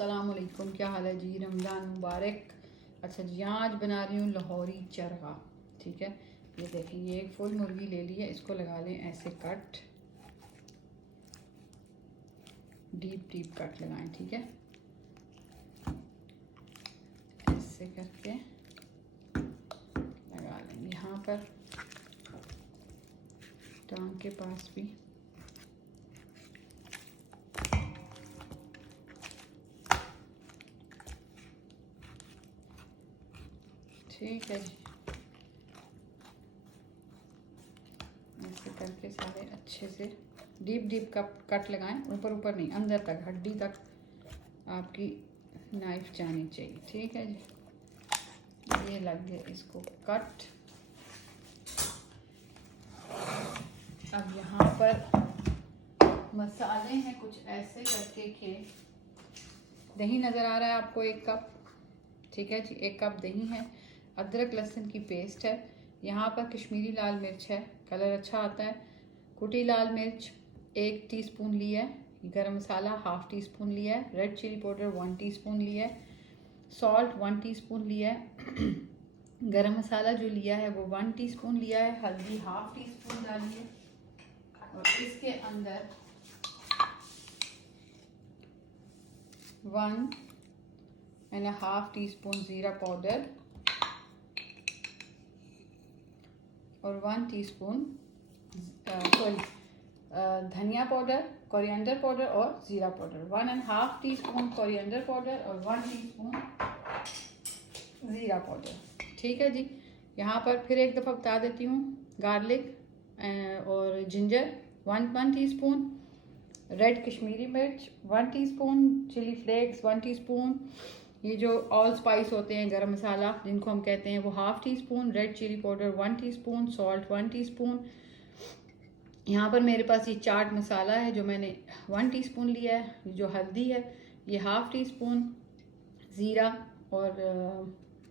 अस्सलामुअलैकुम, क्या हाल है जी। रमज़ान मुबारक। अच्छा जी, यहाँ आज बना रही हूँ लाहौरी चरगा। ठीक है, ये देखिए, ये एक फुल मुर्गी ले ली है। इसको लगा लें ऐसे कट, डीप कट लगाएं। ठीक है, ऐसे करके लगा लें। यहाँ पर टांग के पास भी ठीक है जी। ऐसे करके सारे अच्छे से डीप कट लगाएं। ऊपर नहीं, अंदर तक, हड्डी तक आपकी नाइफ जानी चाहिए। ठीक है जी, ये लग गया इसको कट। अब यहाँ पर मसाले हैं कुछ ऐसे करके के दही नज़र आ रहा है आपको, 1 कप। ठीक है जी, 1 कप दही है। अदरक लहसुन की पेस्ट है। यहाँ पर कश्मीरी लाल मिर्च है, कलर अच्छा आता है। कुटी लाल मिर्च 1 टीस्पून लिया है। गरम मसाला 1/2 टीस्पून लिया है। रेड चिली पाउडर 1 टीस्पून लिया है। सॉल्ट 1 टीस्पून लिया है। गरम मसाला जो लिया है वो 1 टीस्पून लिया है। हल्दी 1/2 टीस्पून डाली है। और इसके अंदर 1.5 टीस्पून ज़ीरा पाउडर और 1 टीस्पून धनिया पाउडर, कोरिएंडर पाउडर और ज़ीरा पाउडर। 1.5 टीस्पून कोरिएंडर पाउडर और 1 टीस्पून ज़ीरा पाउडर। ठीक है जी। यहाँ पर फिर एक दफ़ा बता देती हूँ, गार्लिक और जिंजर 1 टीस्पून, रेड कश्मीरी मिर्च 1 टीस्पून, चिली फ्लेक्स 1 टीस्पून, ये जो ऑल स्पाइस होते हैं गरम मसाला जिनको हम कहते हैं वो 1/2 teaspoon, red chilli powder 1 teaspoon, salt 1 teaspoon. यहाँ पर मेरे पास ये चाट मसाला है जो मैंने 1 टीस्पून लिया है। जो हल्दी है ये 1/2 टीस्पून, ज़ीरा और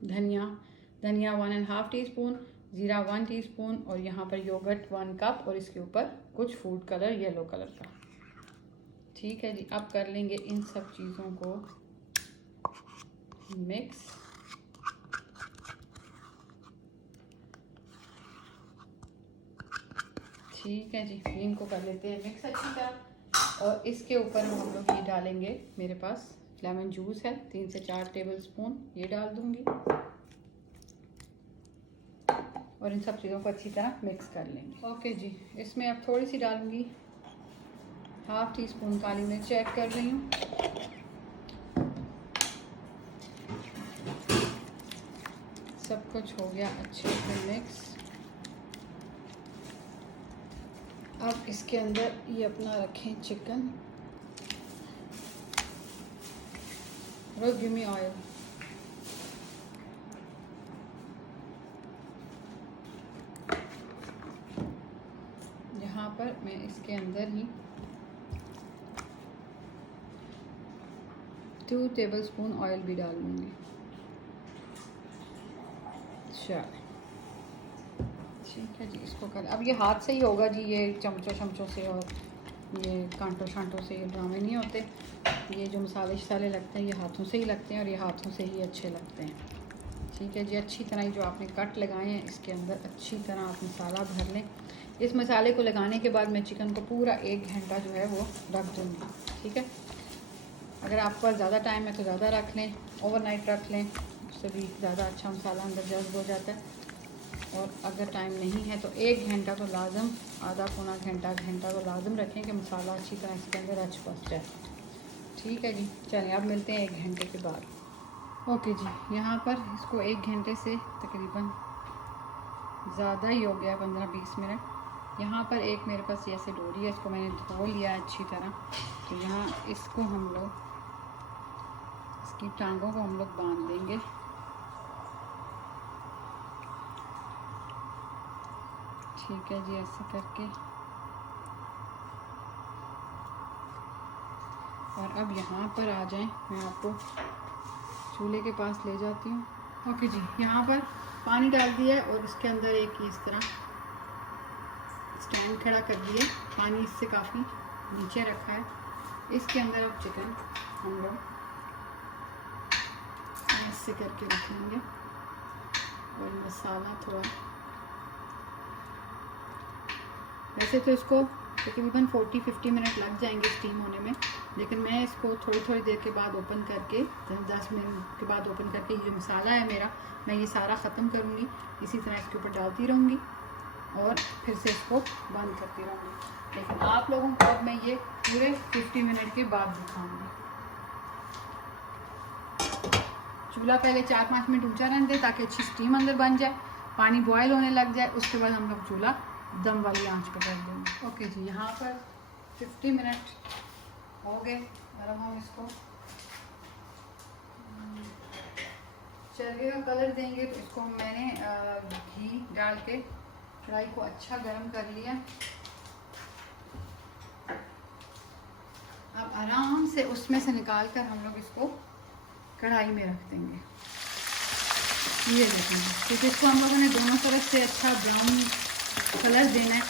धनिया 1.5 टीस्पून, ज़ीरा 1 टीस्पून और यहाँ पर योगर्ट 1 कप और इसके ऊपर कुछ फूड कलर येलो कलर का। ठीक है जी। अब कर लेंगे इन सब चीज़ों को मिक्स। ठीक है जी, इनको कर लेते हैं मिक्स अच्छी तरह। और इसके ऊपर हम लोग ये डालेंगे, मेरे पास लेमन जूस है 3 से 4 टेबल स्पून, ये डाल दूंगी। और इन सब चीज़ों को अच्छी तरह मिक्स कर लेंगे। ओके जी, इसमें अब थोड़ी सी डालूंगी 1/2 टीस्पून काली मिर्च चेक कर रही हूँ। सब कुछ हो गया अच्छे से मिक्स। अब इसके अंदर ये अपना रखें चिकन। Give me oil. यहाँ पर मैं इसके अंदर ही 2 टेबल स्पून ऑयल भी डालूंगी। अच्छा, ठीक है जी। इसको कर, अब ये हाथ से ही होगा जी, ये चमचों से और ये कांटों शांटों से ये ड्रामे नहीं होते। ये जो मसाले लगते हैं ये हाथों से ही लगते हैं और ये हाथों से ही अच्छे लगते हैं। ठीक है जी। अच्छी तरह जो आपने कट लगाए हैं इसके अंदर अच्छी तरह आप मसाला भर लें। इस मसाले को लगाने के बाद मैं चिकन को पूरा 1 घंटा जो है वो रख दूँगी। ठीक है, अगर आपके पास ज़्यादा टाइम है तो ज़्यादा रख लें, ओवरनाइट रख लें, उससे भी ज़्यादा अच्छा मसाला अंदर जज्ब हो जाता है। और अगर टाइम नहीं है तो 1 घंटा तो लाजम, आधा पौना घंटा तो लाजम रखें कि मसाला अच्छी तरह इसके अंदर रच बस जाए। ठीक है जी, चलिए अब मिलते हैं 1 घंटे के बाद। ओके जी, यहाँ पर इसको 1 घंटे से तकरीबन ज़्यादा ही हो गया, 15-20 मिनट। यहाँ पर एक मेरे पास ये ऐसे डोरी है, इसको मैंने धो लिया अच्छी तरह। तो यहाँ इसको हम लोग, इसकी टांगों को हम लोग बांध देंगे। ठीक है जी, ऐसे करके। और अब यहाँ पर आ जाएं, मैं आपको चूल्हे के पास ले जाती हूँ। ओके जी, यहाँ पर पानी डाल दिया है और इसके अंदर एक इस तरह स्टैंड खड़ा कर दिए। पानी इससे काफ़ी नीचे रखा है। इसके अंदर अब चिकन हम लोग ऐसे करके रख लेंगे और मसाला थोड़ा, वैसे तो इसको तकरीबन 40-50 मिनट लग जाएंगे स्टीम होने में, लेकिन मैं इसको थोड़ी थोड़ी देर के बाद ओपन करके 10 मिनट के बाद ओपन करके ये जो मसाला है मेरा, मैं ये सारा ख़त्म करूँगी, इसी तरह इसके ऊपर डालती रहूँगी और फिर से इसको बंद करती रहूँगी। लेकिन आप लोगों को अब मैं ये पूरे 50 मिनट के बाद दिखाऊँगी। चूल्हा पहले 4-5 मिनट ऊंचा रहने दें ताकि अच्छी स्टीम अंदर बन जाए, पानी बॉयल होने लग जाए, उसके बाद हम लोग चूल्हा दम वाली आंच पर कर देंगे। ओके जी, यहाँ पर 50 मिनट हो गए और अब हम इसको चरखे का कलर देंगे। तो इसको मैंने घी डाल के कढ़ाई को अच्छा गर्म कर लिया। अब आराम से उसमें से निकाल कर हम लोग इसको कढ़ाई में रख देंगे। ये देखेंगे, क्योंकि इसको हम लोगों ने दोनों तरफ से अच्छा ब्राउन कलर देना है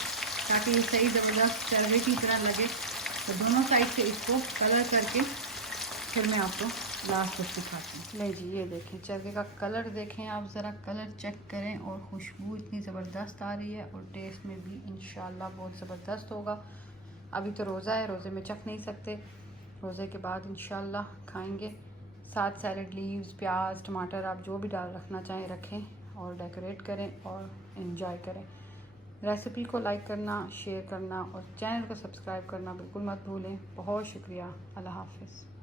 ताकि ये सही ज़बरदस्त चरखे की तरह लगे। तो दोनों साइड से इसको कलर करके फिर मैं आपको लास्ट में दिखाती हूँ। ले जी, ये देखें चरखे का कलर, देखें आप ज़रा कलर चेक करें, और खुशबू इतनी ज़बरदस्त आ रही है और टेस्ट में भी इंशाल्लाह बहुत ज़बरदस्त होगा। अभी तो रोज़ा है, रोज़े में चख नहीं सकते, रोज़े के बाद इंशाल्लाह खाएंगे। साथ सैलड लीव्स, प्याज, टमाटर, आप जो भी डाल रखना चाहें रखें और डेकोरेट करें और इन्जॉय करें। रेसिपी को लाइक करना, शेयर करना और चैनल को सब्सक्राइब करना बिल्कुल मत भूलें। बहुत शुक्रिया। अल्लाह हाफ़िज़।